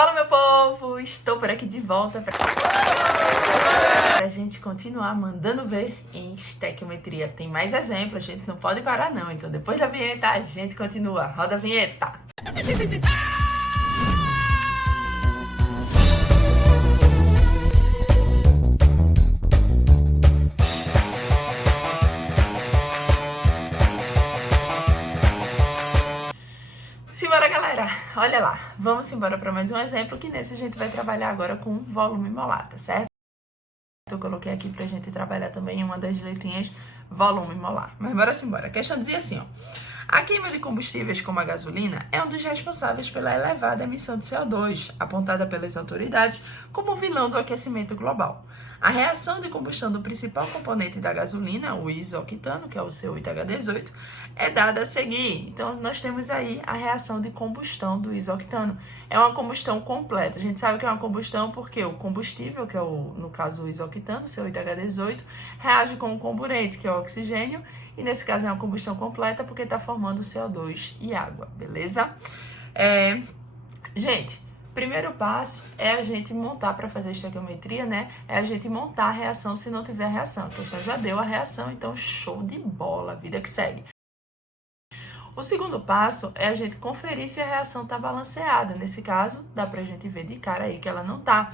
Fala, meu povo! Estou por aqui de volta pra gente continuar mandando ver em estequiometria. Tem mais exemplos, a gente não pode parar não. Então depois da vinheta a gente continua. Roda a vinheta! Simbora, galera! Olha lá, vamos embora para mais um exemplo, que nesse a gente vai trabalhar agora com volume molar, tá certo? Eu coloquei aqui pra gente trabalhar também uma das letrinhas volume molar. Mas bora embora. A questão dizia assim, ó. A queima de combustíveis como a gasolina é um dos responsáveis pela elevada emissão de CO2, apontada pelas autoridades como vilão do aquecimento global. A reação de combustão do principal componente da gasolina, o isoctano, que é o C8H18, é dada a seguir. Então, nós temos aí a reação de combustão do isoctano. É uma combustão completa. A gente sabe que é uma combustão porque o combustível, que é no caso o isoctano, C8H18, reage com o comburente, que é o oxigênio, e nesse caso é uma combustão completa porque está formando CO2 e água, beleza? Gente, primeiro passo é a gente montar, para fazer estequiometria, né? É a gente montar a reação se não tiver reação. Então, você já deu a reação, então show de bola, vida que segue. O segundo passo é a gente conferir se a reação está balanceada. Nesse caso, dá pra gente ver de cara aí que ela não tá.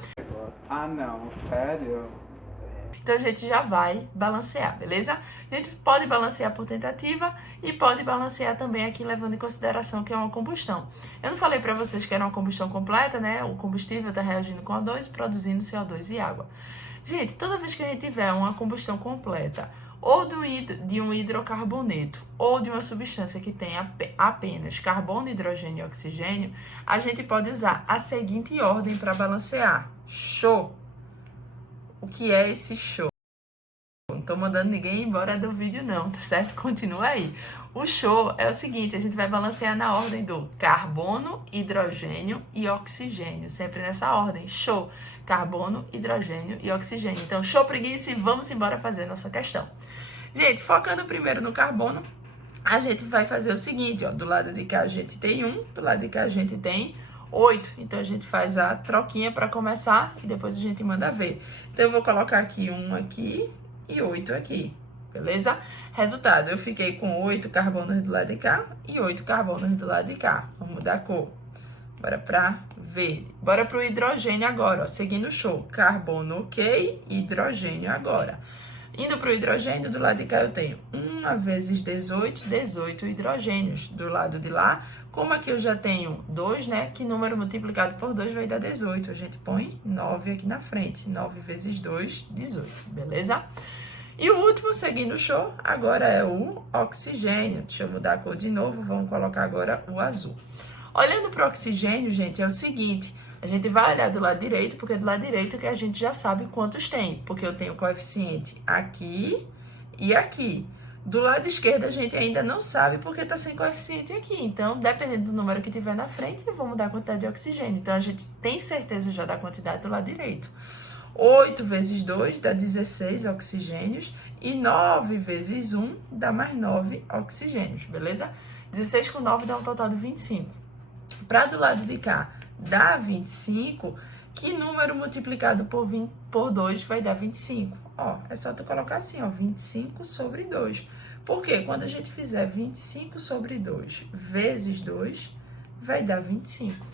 Ah, não, sério? Então a gente já vai balancear, beleza? A gente pode balancear por tentativa e pode balancear também aqui levando em consideração que é uma combustão. Eu não falei para vocês que era uma combustão completa, né? O combustível está reagindo com O2, produzindo CO2 e água. Gente, toda vez que a gente tiver uma combustão completa, ou de um hidrocarboneto, ou de uma substância que tenha apenas carbono, hidrogênio e oxigênio, a gente pode usar a seguinte ordem para balancear. Show! O que é esse show? Não tô mandando ninguém embora do vídeo não, tá certo? Continua aí. O show é o seguinte, a gente vai balancear na ordem do carbono, hidrogênio e oxigênio. Sempre nessa ordem. Show! Carbono, hidrogênio e oxigênio. Então, show, preguiça, e vamos embora fazer a nossa questão. Gente, focando primeiro no carbono, a gente vai fazer o seguinte, ó. Do lado de cá a gente tem 1, do lado de cá a gente tem 8. Então, a gente faz a troquinha para começar e depois a gente manda ver. Então, eu vou colocar aqui 1 aqui e 8 aqui, beleza? Resultado, eu fiquei com 8 carbonos do lado de cá e 8 carbonos do lado de cá. Vamos mudar a cor. Bora para verde. Bora para o hidrogênio agora, ó. Seguindo o show. Carbono, ok. Hidrogênio agora. Indo para o hidrogênio, do lado de cá eu tenho 1 vezes 18, 18 hidrogênios. Do lado de lá, como aqui eu já tenho 2, né? Que número multiplicado por 2 vai dar 18. A gente põe 9 aqui na frente. 9 vezes 2, 18. Beleza? E o último, seguindo o show, agora é o oxigênio. Deixa eu mudar a cor de novo. Vamos colocar agora o azul. Olhando para o oxigênio, gente, é o seguinte. A gente vai olhar do lado direito, porque do lado direito que a gente já sabe quantos tem. Porque eu tenho coeficiente aqui e aqui. Do lado esquerdo, a gente ainda não sabe porque está sem coeficiente aqui. Então, dependendo do número que tiver na frente, eu vou mudar a quantidade de oxigênio. Então, a gente tem certeza já da quantidade do lado direito. 8 vezes 2 dá 16 oxigênios. E 9 vezes 1 dá mais 9 oxigênios, beleza? 16 com 9 dá um total de 25. Para do lado de cá dá 25, que número multiplicado por 2 vai dar 25? Ó, é só tu colocar assim, ó, 25 sobre 2. Porque quando a gente fizer 25 sobre 2 vezes 2, vai dar 25.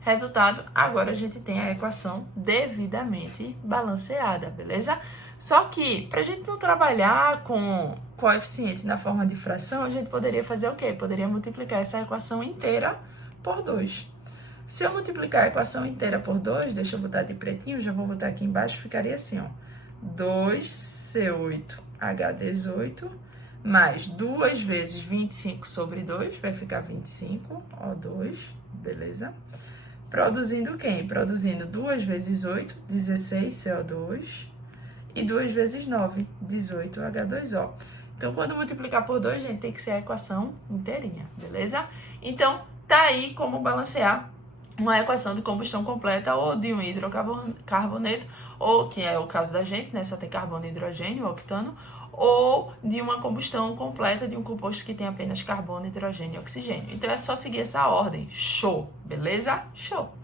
Resultado, agora a gente tem a equação devidamente balanceada, beleza? Só que, pra gente não trabalhar com coeficiente na forma de fração, a gente poderia fazer o quê? Poderia multiplicar essa equação inteira por 2. Se eu multiplicar a equação inteira por 2, deixa eu botar de pretinho, já vou botar aqui embaixo, ficaria assim, ó. 2C8H18 mais 2 vezes 25 sobre 2, vai ficar 25, O2, beleza? Produzindo quem? Produzindo 2 vezes 8, 16 CO2, e 2 vezes 9, 18 H2O. Então, quando multiplicar por 2, gente, tem que ser a equação inteirinha, beleza? Então, tá aí como balancear uma equação de combustão completa ou de um hidrocarboneto, ou que é o caso da gente, né? Só tem carbono e hidrogênio, octano, ou de uma combustão completa de um composto que tem apenas carbono, hidrogênio e oxigênio. Então, é só seguir essa ordem. Show, beleza? Show!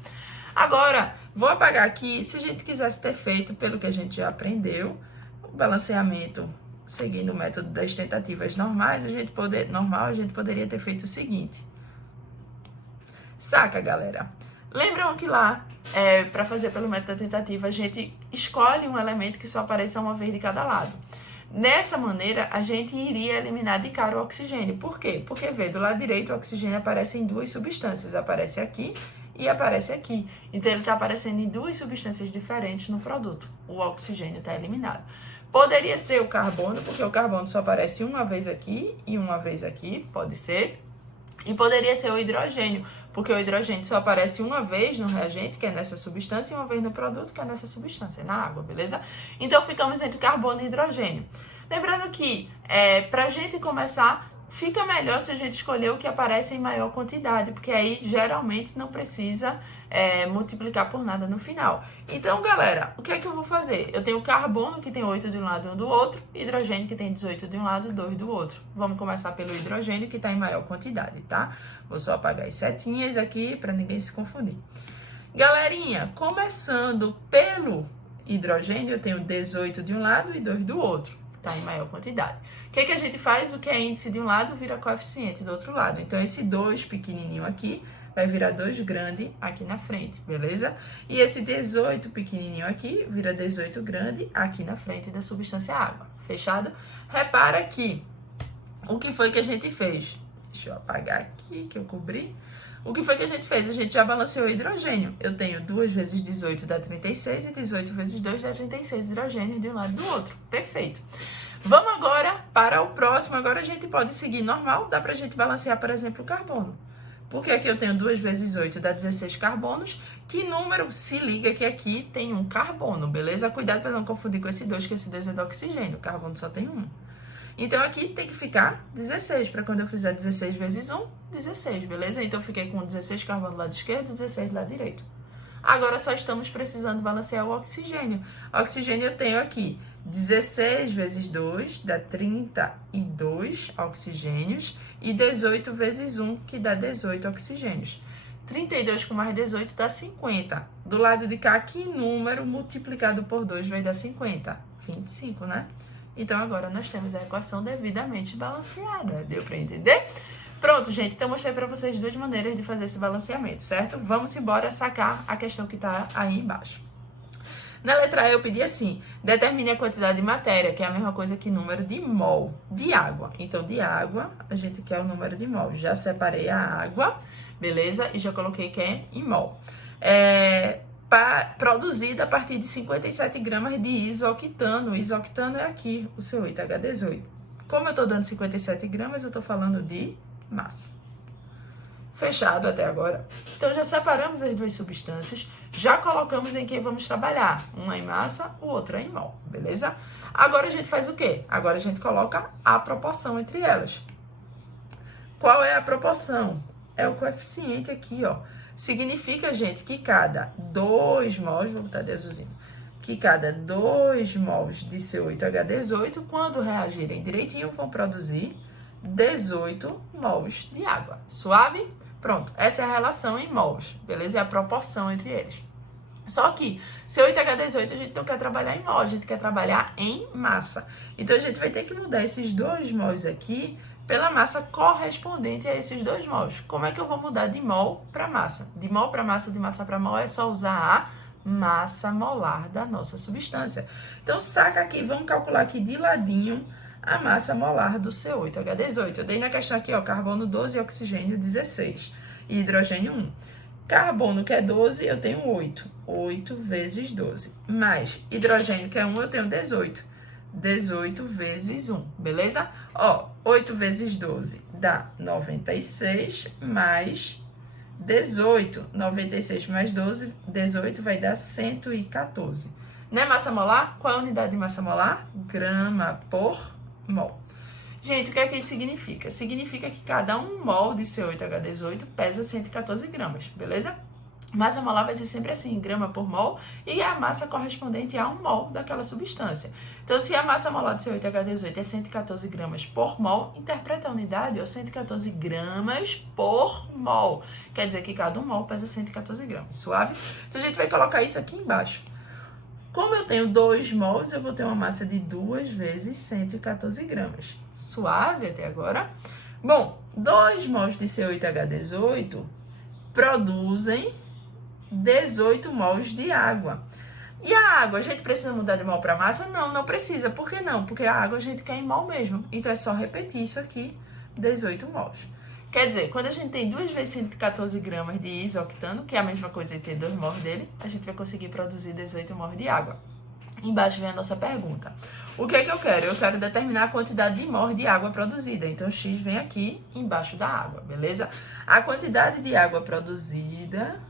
Agora, vou apagar aqui. Se a gente quisesse ter feito, pelo que a gente já aprendeu, o balanceamento seguindo o método das tentativas normais, a gente poderia ter feito o seguinte. Saca, galera? Lembram que lá, para fazer pelo método da tentativa, a gente escolhe um elemento que só apareça uma vez de cada lado. Nessa maneira, a gente iria eliminar de cara o oxigênio. Por quê? Porque, vê, do lado direito o oxigênio aparece em duas substâncias. Aparece aqui e aparece aqui. Então, ele está aparecendo em duas substâncias diferentes no produto. O oxigênio está eliminado. Poderia ser o carbono, porque o carbono só aparece uma vez aqui e uma vez aqui, pode ser. E poderia ser o hidrogênio, porque o hidrogênio só aparece uma vez no reagente, que é nessa substância, e uma vez no produto, que é nessa substância, na água, beleza? Então, ficamos entre carbono e hidrogênio. Lembrando que, pra gente começar, fica melhor se a gente escolher o que aparece em maior quantidade, porque aí, geralmente, não precisa multiplicar por nada no final. Então, galera, o que é que eu vou fazer? Eu tenho carbono, que tem 8 de um lado e 1 do outro, hidrogênio, que tem 18 de um lado e 2 do outro. Vamos começar pelo hidrogênio, que está em maior quantidade, tá? Vou só apagar as setinhas aqui, para ninguém se confundir. Galerinha, começando pelo hidrogênio, eu tenho 18 de um lado e 2 do outro. Tá em maior quantidade. O que a gente faz? O que é índice de um lado vira coeficiente do outro lado. Então, esse 2 pequenininho aqui vai virar 2 grande aqui na frente, beleza? E esse 18 pequenininho aqui vira 18 grande aqui na frente da substância água. Fechado? Repara aqui o que foi que a gente fez. Deixa eu apagar aqui que eu cobri. O que foi que a gente fez? A gente já balanceou o hidrogênio. Eu tenho 2 vezes 18 dá 36 e 18 vezes 2 dá 36 hidrogênio de um lado e do outro. Perfeito. Vamos agora para o próximo. Agora a gente pode seguir normal. Dá pra gente balancear, por exemplo, o carbono. Porque aqui eu tenho 2 vezes 8 dá 16 carbonos. Que número? Se liga que aqui tem um carbono, beleza? Cuidado para não confundir com esse 2, que esse 2 é do oxigênio. O carbono só tem 1. Então, aqui tem que ficar 16, para quando eu fizer 16 vezes 1, 16, beleza? Então, eu fiquei com 16 carbono do lado esquerdo, 16 do lado direito. Agora, só estamos precisando balancear o oxigênio. O oxigênio eu tenho aqui 16 vezes 2, dá 32 oxigênios, e 18 vezes 1, que dá 18 oxigênios. 32 com mais 18 dá 50. Do lado de cá, que número multiplicado por 2 vai dar 50? 25, né? Então, agora nós temos a equação devidamente balanceada. Deu para entender? Pronto, gente. Então, mostrei para vocês duas maneiras de fazer esse balanceamento, certo? Vamos embora sacar a questão que está aí embaixo. Na letra E, eu pedi assim, determine a quantidade de matéria, que é a mesma coisa que número de mol de água. Então, de água, a gente quer o número de mol. Já separei a água, beleza? E já coloquei que é em mol. Produzida a partir de 57 gramas de isoctano. O isoctano é aqui, o seu 8H18. Como eu estou dando 57 gramas, eu estou falando de massa. Fechado até agora? Então, já separamos as duas substâncias, já colocamos em quem vamos trabalhar. Uma em massa, o outro é em mol, beleza? Agora, a gente faz o quê? Agora, a gente coloca a proporção entre elas. Qual é a proporção? É o coeficiente aqui, ó. Significa, gente, que cada 2 mols, vou botar de azulzinho, que cada 2 mols de C8H18, quando reagirem direitinho, vão produzir 18 mols de água. Suave? Pronto, essa é a relação em mols, beleza? É a proporção entre eles. Só que C8H18 a gente não quer trabalhar em mol, a gente quer trabalhar em massa. Então, a gente vai ter que mudar esses 2 mols aqui pela massa correspondente a esses 2 mols. Como é que eu vou mudar de mol para massa? De mol para massa, de massa para mol, é só usar a massa molar da nossa substância. Então, saca aqui, vamos calcular aqui de ladinho a massa molar do C8H18. Eu dei na questão aqui, ó, carbono 12 e oxigênio 16. E hidrogênio 1. Carbono, que é 12, eu tenho 8. 8 vezes 12. Mais hidrogênio, que é 1, eu tenho 18. 18 vezes 1, beleza? Ó, 8 vezes 12 dá 96, mais 18. 96 mais 12, 18 vai dar 114. Não é massa molar? Qual é a unidade de massa molar? Grama por mol. Gente, o que é que isso significa? Significa que cada 1 mol de C8H18 pesa 114 gramas, beleza? Massa molar vai ser sempre assim, grama por mol, e a massa correspondente a 1 mol daquela substância. Então, se a massa molar de C8H18 é 114 gramas por mol, interpreta a unidade, ou 114 gramas por mol. Quer dizer que cada 1 mol pesa 114 gramas, suave? Então, a gente vai colocar isso aqui embaixo. Como eu tenho 2 mols, eu vou ter uma massa de 2 vezes 114 gramas. Suave até agora? Bom, 2 mols de C8H18 produzem 18 mols de água. E a água, a gente precisa mudar de mol para massa? Não, não precisa. Por que não? Porque a água a gente quer em mol mesmo. Então, é só repetir isso aqui, 18 mols. Quer dizer, quando a gente tem 2 vezes 114 gramas de isoctano, que é a mesma coisa que ter 2 mols dele, a gente vai conseguir produzir 18 mols de água. Embaixo vem a nossa pergunta. O que é que eu quero? Eu quero determinar a quantidade de mol de água produzida. Então, X vem aqui embaixo da água, beleza? A quantidade de água produzida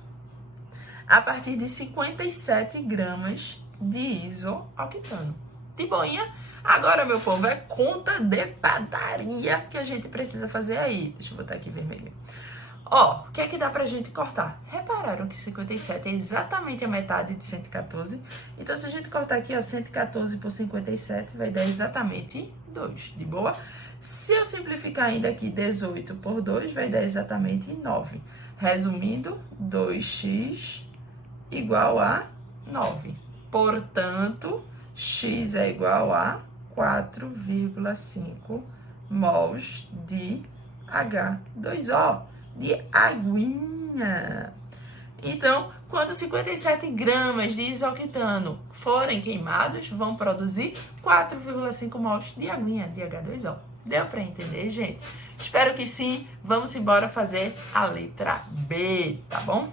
a partir de 57 gramas de isoctano. De boinha? Agora, meu povo, é conta de padaria que a gente precisa fazer aí. Deixa eu botar aqui vermelho. Ó, o que é que dá pra gente cortar? Repararam que 57 é exatamente a metade de 114? Então, se a gente cortar aqui, ó, 114 por 57, vai dar exatamente 2, de boa? Se eu simplificar ainda aqui 18 por 2, vai dar exatamente 9. Resumindo, 2x igual a 9. Portanto, x é igual a 4,5 mols de H2O, de aguinha. Então, quando 57 gramas de isoctano forem queimados, vão produzir 4,5 mols de aguinha, de H2O. Deu para entender, gente? Espero que sim. Vamos embora fazer a letra B, tá bom?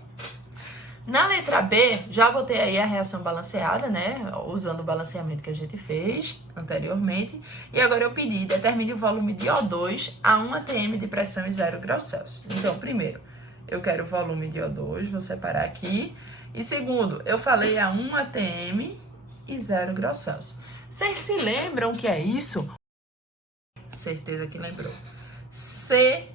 Na letra B, já botei aí a reação balanceada, né? Usando o balanceamento que a gente fez anteriormente. E agora eu pedi, determine o volume de O2 a 1 atm de pressão e 0 graus Celsius. Então, primeiro, eu quero o volume de O2, vou separar aqui. E segundo, eu falei a 1 atm e 0 graus Celsius. Vocês se lembram o que é isso? Certeza que lembrou. CNTP.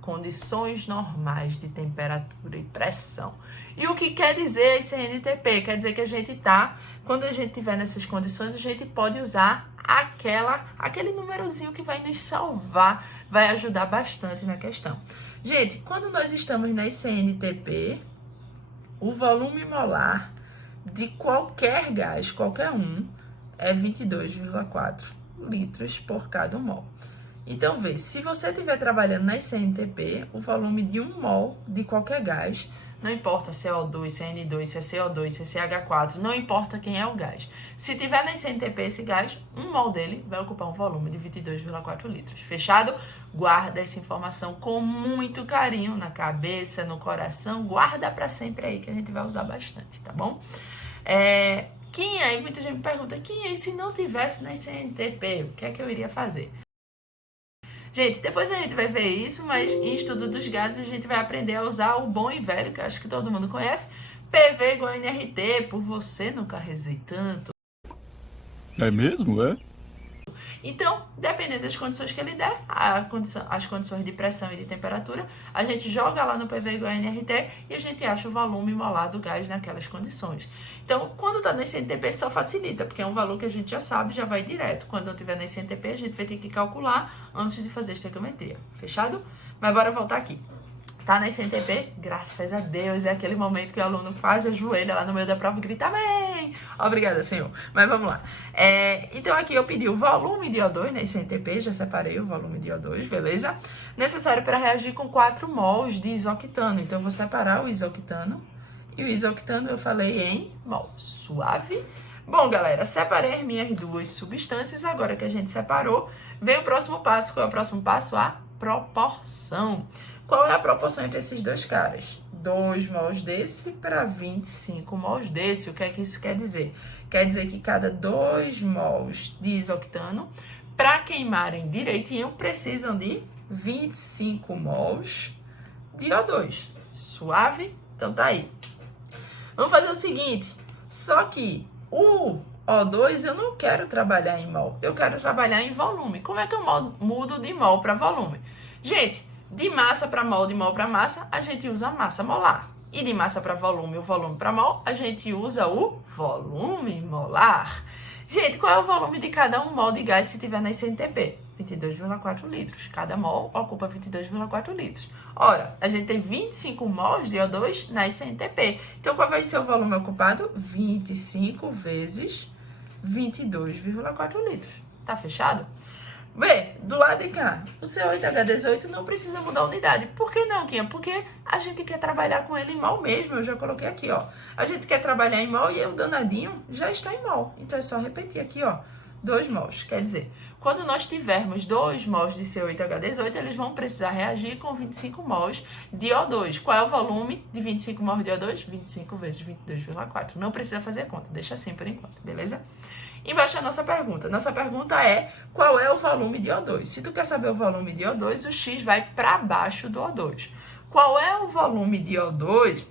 Condições normais de temperatura e pressão. E o que quer dizer esse CNTP? Quer dizer que a gente tá, quando a gente tiver nessas condições, a gente pode usar aquele númerozinho que vai nos salvar, vai ajudar bastante na questão. Gente, quando nós estamos nas CNTP, o volume molar de qualquer gás, qualquer um, é 22,4 litros por cada mol. Então, vê, se você estiver trabalhando nas CNTP, o volume de 1 mol de qualquer gás, não importa se é O2, se é N2, se é CO2, se é CH4, não importa quem é o gás. Se tiver nas CNTP esse gás, 1 mol dele vai ocupar um volume de 22,4 litros. Fechado? Guarda essa informação com muito carinho na cabeça, no coração. Guarda para sempre aí que a gente vai usar bastante, tá bom? Kim, aí muita gente me pergunta, Kim, e se não tivesse nas CNTP, o que é que eu iria fazer? Gente, depois a gente vai ver isso, mas em estudo dos gases a gente vai aprender a usar o bom e velho, que eu acho que todo mundo conhece, PV igual a NRT, por você nunca rezei tanto. É mesmo, é? Então, dependendo das condições que ele der, as condições de pressão e de temperatura, a gente joga lá no PV igual a NRT e a gente acha o volume molar do gás naquelas condições. Então, quando está na CNTP, só facilita, porque é um valor que a gente já sabe, já vai direto. Quando não tiver na CNTP, a gente vai ter que calcular antes de fazer estequiometria. Fechado? Mas bora voltar aqui. Tá na CNTP? Graças a Deus, é aquele momento que o aluno quase ajoelha lá no meio da prova e grita amém! Obrigada, senhor. Mas vamos lá. Então, aqui eu pedi o volume de O2 na CNTP, já separei o volume de O2, beleza? Necessário para reagir com 4 mols de isoctano. Então, eu vou separar o isoctano. E o isoctano eu falei em mol. Suave? Bom, galera, separei as minhas duas substâncias. Agora que a gente separou, vem o próximo passo. Qual é o próximo passo? A proporção. Qual é a proporção entre esses dois caras? 2 mols desse para 25 mols desse. O que é que isso quer dizer? Quer dizer que cada 2 mols de isoctano, para queimarem direitinho, precisam de 25 mols de O2. Suave? Então tá aí. Vamos fazer o seguinte, só que o O2 eu não quero trabalhar em mol, eu quero trabalhar em volume. Como é que eu mudo de mol para volume? Gente, De massa para mol, de mol para massa, a gente usa a massa molar. E de massa para volume, o volume para mol, a gente usa o volume molar. Gente, qual é o volume de cada um mol de gás se tiver na SNTP? 22,4 litros. Cada mol ocupa 22,4 litros. Ora, a gente tem 25 mols de O2 na SNTP. Então, qual vai ser o volume ocupado? 25 vezes 22,4 litros. Tá fechado? B, do lado de cá, o C8H18 não precisa mudar a unidade. Por que não, Quinha? Porque a gente quer trabalhar com ele em mol mesmo. Eu já coloquei aqui, ó. A gente quer trabalhar em mol e o danadinho já está em mol. Então, é só repetir aqui, ó. 2 mols. Quer dizer, quando nós tivermos 2 mols de C8H18, eles vão precisar reagir com 25 mols de O2. Qual é o volume de 25 mols de O2? 25 vezes 22,4. Não precisa fazer conta. Deixa assim por enquanto, beleza? Embaixo a nossa pergunta. Nossa pergunta é, qual é o volume de O2? Se tu quer saber o volume de O2, o X vai para baixo do O2. Qual é o volume de O2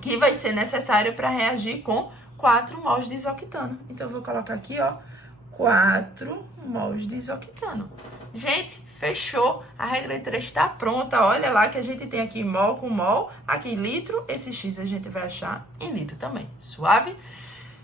que vai ser necessário para reagir com 4 mols de isoctano? Então, eu vou colocar aqui, ó, 4 mols de isoctano. Gente, fechou. A regra de 3 está pronta. Olha lá que a gente tem aqui mol com mol, aqui litro. Esse X a gente vai achar em litro também. Suave?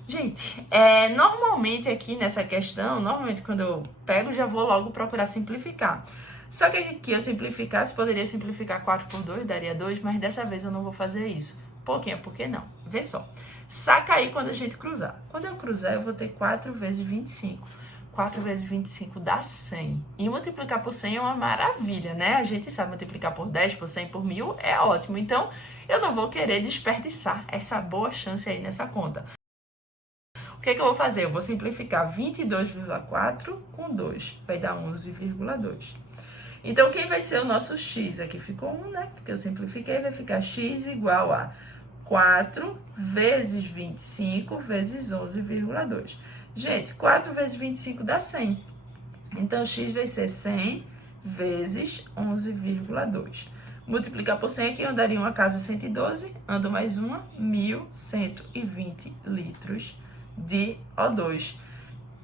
Gente, normalmente aqui nessa questão, normalmente quando eu pego, já vou logo procurar simplificar. Só que aqui eu simplificasse, poderia simplificar 4 por 2, daria 2, mas dessa vez eu não vou fazer isso. Por quê? Por que não? Vê só. Saca aí quando a gente cruzar. Quando eu cruzar, eu vou ter 4 vezes 25. 4 vezes 25 dá 100. E multiplicar por 100 é uma maravilha, né? A gente sabe multiplicar por 10, por 100, por 1000 é ótimo. Então, eu não vou querer desperdiçar essa boa chance aí nessa conta. O que eu vou fazer? Eu vou simplificar 22,4 com 2. Vai dar 11,2. Então, quem vai ser o nosso X? Aqui ficou 1, né? Porque eu simplifiquei, vai ficar X igual a 4 vezes 25 vezes 11,2. Gente, 4 vezes 25 dá 100. Então, X vai ser 100 vezes 11,2. Multiplicar por 100 aqui, eu daria uma casa 112, ando mais uma, 1.120 litros de O2.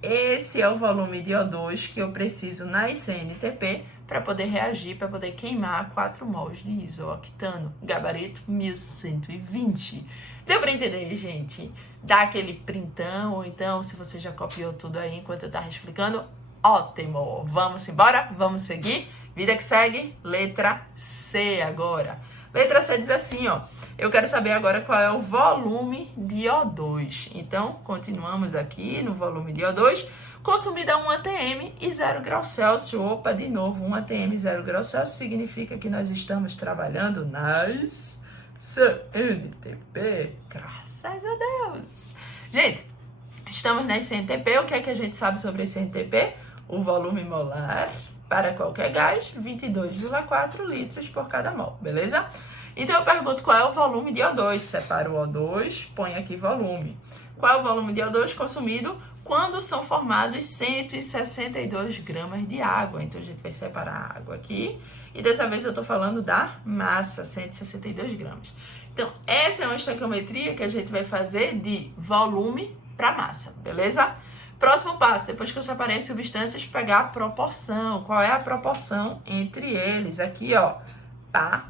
Esse é o volume de O2 que eu preciso na SNTP para poder reagir, para poder queimar 4 mols de isoctano. Gabarito 1120. Deu para entender, gente? Dá aquele printão, ou então, se você já copiou tudo aí enquanto eu estava explicando, ótimo! Vamos embora? Vamos seguir? Vida que segue, letra C agora. Letra C diz assim, ó. Eu quero saber agora qual é o volume de O2. Então, continuamos aqui no volume de O2. Consumida 1 atm e 0 graus Celsius. Opa, de novo, 1 atm e 0 graus Celsius significa que nós estamos trabalhando nas CNTP. Graças a Deus. Gente, estamos na CNTP. O que é que a gente sabe sobre a CNTP? O volume molar para qualquer gás, 22,4 litros por cada mol, beleza? Então, eu pergunto qual é o volume de O2. Separa o O2, põe aqui volume. Qual é o volume de O2 consumido quando são formados 162 gramas de água? Então, a gente vai separar a água aqui. E dessa vez eu estou falando da massa, 162 gramas. Então, essa é uma estequiometria que a gente vai fazer de volume para massa, beleza? Próximo passo, depois que eu separei as substâncias, pegar a proporção. Qual é a proporção entre eles? Aqui, ó, pá.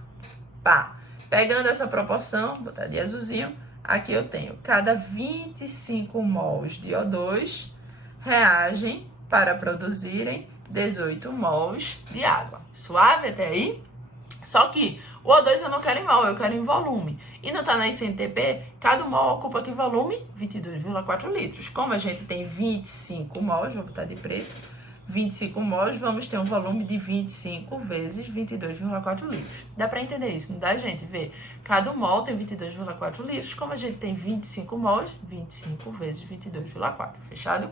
Pegando essa proporção, botar de azulzinho, aqui eu tenho cada 25 mols de O2 reagem para produzirem 18 mols de água. Suave até aí? Só que o O2 eu não quero em mol, eu quero em volume. E não tá na SNTP, cada mol ocupa que volume? 22,4 litros. Como a gente tem 25 mols, vou botar de preto, 25 mols, vamos ter um volume de 25 vezes 22,4 litros. Dá para entender isso, não dá, gente? Vê, cada mol tem 22,4 litros, como a gente tem 25 mols, 25 vezes 22,4, fechado?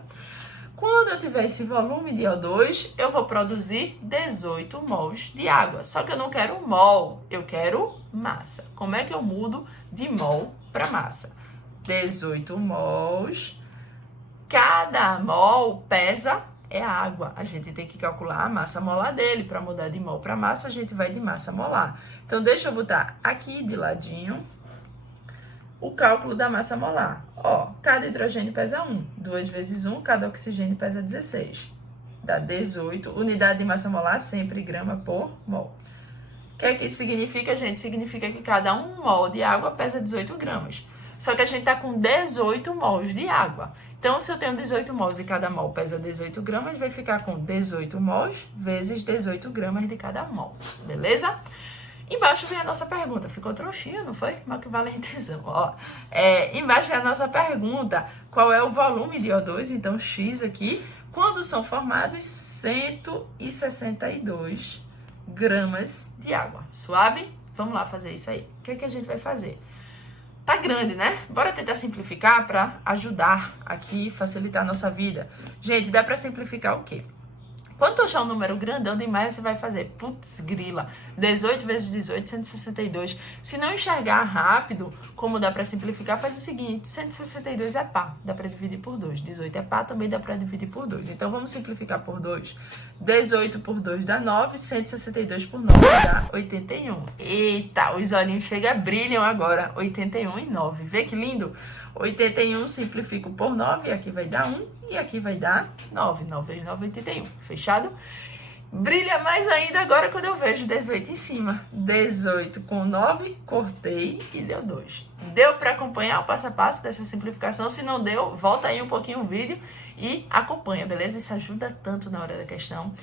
Quando eu tiver esse volume de O2, eu vou produzir 18 mols de água. Só que eu não quero mol, eu quero massa. Como é que eu mudo de mol para massa? 18 mols, cada mol pesa é água. A gente tem que calcular a massa molar dele. Para mudar de mol para massa, a gente vai de massa molar. Então, deixa eu botar aqui de ladinho o cálculo da massa molar. Ó, cada hidrogênio pesa 1. 2 vezes 1, cada oxigênio pesa 16. Dá 18. Unidade de massa molar, sempre grama por mol. O que é que isso significa, gente? Significa que cada 1 mol de água pesa 18 gramas. Só que a gente está com 18 mols de água. Então, se eu tenho 18 mols e cada mol pesa 18 gramas, vai ficar com 18 mols vezes 18 gramas de cada mol. Beleza? Embaixo vem a nossa pergunta. Ficou tronchinha, não foi? Mas que valentezão. Ó, embaixo é a nossa pergunta. Qual é o volume de O2? Então, X aqui. Quando são formados 162 gramas de água. Suave? Vamos lá fazer isso aí. O que é que a gente vai fazer? Tá grande, né? Bora tentar simplificar para ajudar aqui, facilitar a nossa vida. Gente, dá para simplificar o quê? Quando tu achar um número grandão demais, você vai fazer, putz, grila, 18 vezes 18, 162. Se não enxergar rápido, como dá para simplificar, faz o seguinte, 162 é par, dá para dividir por 2. 18 é par, também dá para dividir por 2. Então, vamos simplificar por 2. 18 por 2 dá 9, 162 por 9 dá 81. Eita, os olhinhos chegam, brilham agora, 81 e 9. Vê que lindo? 81 simplifico por 9, aqui vai dar 1 e aqui vai dar 9. 9 vezes 9, 81. Fechado? Brilha mais ainda agora quando eu vejo 18 em cima. 18 com 9, cortei e deu 2. Deu para acompanhar o passo a passo dessa simplificação? Se não deu, volta aí um pouquinho o vídeo e acompanha, beleza? Isso ajuda tanto na hora da questão.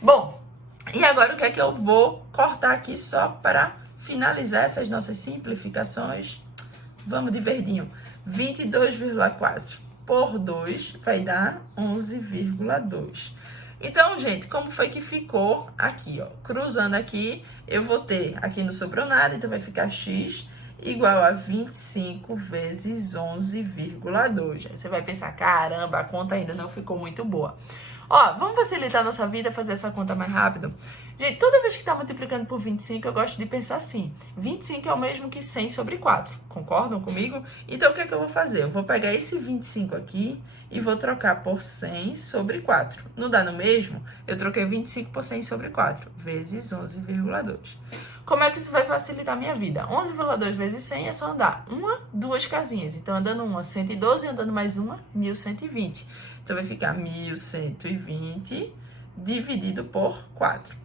Bom, e agora o que é que eu vou cortar aqui só para finalizar essas nossas simplificações? Vamos de verdinho. 22,4 por 2 vai dar 11,2. Então, gente, como foi que ficou aqui, ó? Cruzando aqui, eu vou ter, aqui não sobrou nada, então vai ficar x igual a 25 vezes 11,2. Aí você vai pensar, caramba, a conta ainda não ficou muito boa. Ó, vamos facilitar a nossa vida, fazer essa conta mais rápido? Gente, toda vez que está multiplicando por 25, eu gosto de pensar assim. 25 é o mesmo que 100 sobre 4. Concordam comigo? Então, o que é que eu vou fazer? Eu vou pegar esse 25 aqui e vou trocar por 100 sobre 4. Não dá no mesmo? Eu troquei 25 por 100 sobre 4, vezes 11,2. Como é que isso vai facilitar a minha vida? 11,2 vezes 100 é só andar duas casinhas. Então, andando uma, 112, andando mais uma, 1120. Então, vai ficar 1120 dividido por 4.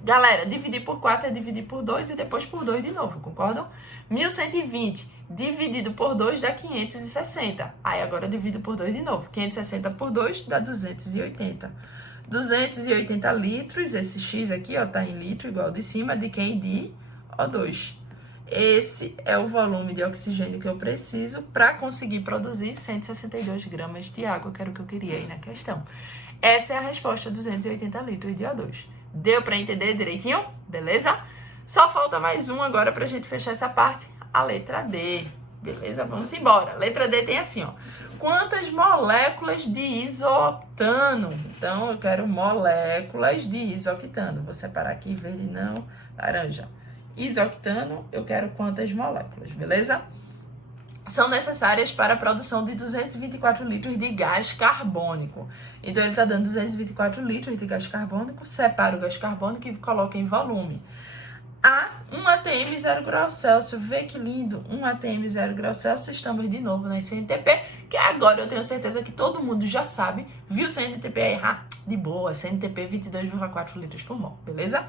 Galera, dividir por 4 é dividir por 2 e depois por 2 de novo, concordam? 1120 dividido por 2 dá 560. Aí, agora eu divido por 2 de novo. 560 por 2 dá 280. 280 litros, esse X aqui, ó, tá em litro, igual de cima, de quem? De O2. Esse é o volume de oxigênio que eu preciso para conseguir produzir 162 gramas de água, que era o que eu queria aí na questão. Essa é a resposta, 280 litros de O2. Deu para entender direitinho? Beleza? Só falta mais um agora para a gente fechar essa parte, a letra D. Beleza? Vamos embora. Letra D tem assim, ó. Quantas moléculas de isoctano? Então, eu quero moléculas de isoctano. Vou separar aqui, verde não, laranja. Isoctano, eu quero quantas moléculas, beleza? São necessárias para a produção de 224 litros de gás carbônico. Então, ele está dando 224 litros de gás carbônico, separa o gás carbônico e coloca em volume. A 1 atm 0 graus Celsius, vê que lindo, 1 atm 0 graus Celsius, estamos de novo na CNTP, que agora eu tenho certeza que todo mundo já sabe, viu CNTP aí, de boa, CNTP 22,4 litros por mol, beleza?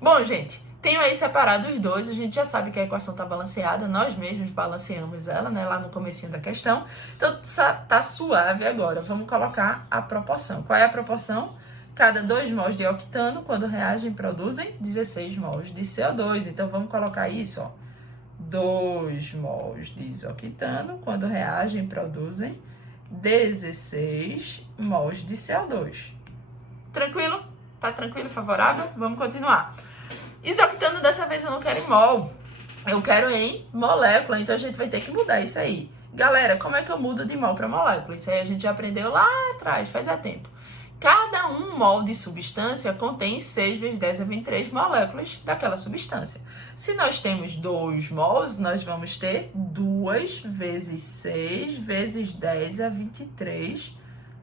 Bom, gente, tenho aí separado os dois, a gente já sabe que a equação está balanceada, nós mesmos balanceamos ela, né, lá no comecinho da questão, então tá suave agora, vamos colocar a proporção. Qual é a proporção? Cada 2 mols de octano, quando reagem, produzem 16 mols de CO2. Então, vamos colocar isso, ó. 2 mols de isoctano, quando reagem, produzem 16 mols de CO2. Tranquilo? Tá tranquilo, favorável? Vamos continuar. Isoctano, dessa vez, eu não quero em mol. Eu quero em molécula, então a gente vai ter que mudar isso aí. Galera, como é que eu mudo de mol para molécula? Isso aí a gente já aprendeu lá atrás, faz tempo. Cada 1 mol de substância contém 6 vezes 10 a 23 moléculas daquela substância. Se nós temos 2 mols, nós vamos ter 2 vezes 6 vezes 10 a 23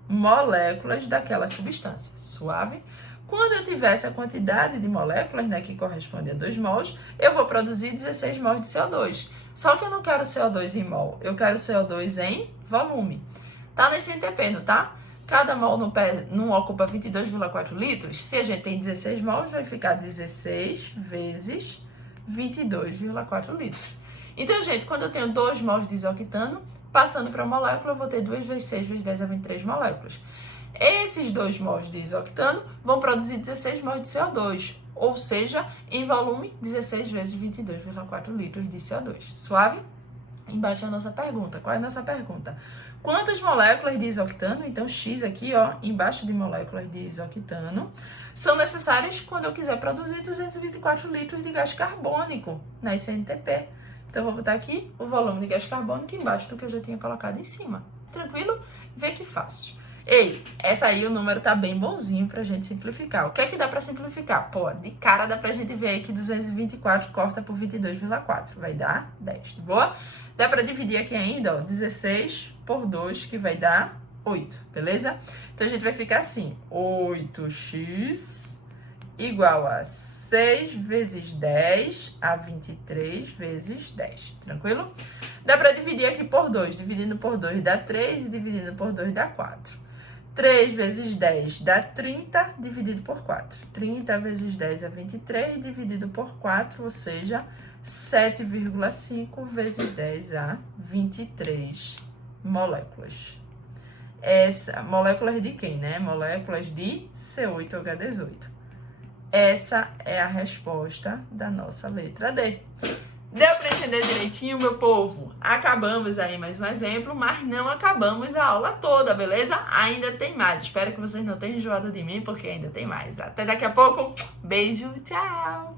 moléculas daquela substância. Suave? Quando eu tiver essa quantidade de moléculas, né, que corresponde a 2 mols, eu vou produzir 16 mols de CO2. Só que eu não quero CO2 em mol, eu quero CO2 em volume. Tá nesse CNTP, não tá? Cada mol não ocupa 22,4 litros. Se a gente tem 16 mols, vai ficar 16 vezes 22,4 litros. Então, gente, quando eu tenho 2 mols de isoctano, passando para a molécula, eu vou ter 2 vezes 6 vezes 10 a 23 moléculas. Esses 2 mols de isoctano vão produzir 16 mols de CO2, ou seja, em volume, 16 vezes 22,4 litros de CO2. Suave? Embaixo é a nossa pergunta. Qual é a nossa pergunta? Quantas moléculas de isoctano, então X aqui, ó, embaixo de moléculas de isoctano, são necessárias quando eu quiser produzir 224 litros de gás carbônico na SNTP? Então, eu vou botar aqui o volume de gás carbônico embaixo do que eu já tinha colocado em cima. Tranquilo? Vê que fácil. Ei, essa aí o número tá bem bonzinho pra gente simplificar. O que é que dá pra simplificar? Pô, de cara dá pra gente ver aí que 224 corta por 22,4. Vai dar 10, boa? Dá pra dividir aqui ainda, ó, 16 por 2, que vai dar 8, beleza? Então, a gente vai ficar assim, 8x igual a 6 vezes 10 a 23 vezes 10, tranquilo? Dá pra dividir aqui por 2, dividindo por 2 dá 3 e dividindo por 2 dá 4. 3 vezes 10 dá 30, dividido por 4. 30 vezes 10 é 23, dividido por 4, ou seja, 7,5 vezes 10 a 23 moléculas. Moléculas de quem, né? Moléculas de C8H18. Essa é a resposta da nossa letra D. Deu para entender direitinho, meu povo? Acabamos aí mais um exemplo, mas não acabamos a aula toda, beleza? Ainda tem mais. Espero que vocês não tenham enjoado de mim, porque ainda tem mais. Até daqui a pouco. Beijo, tchau!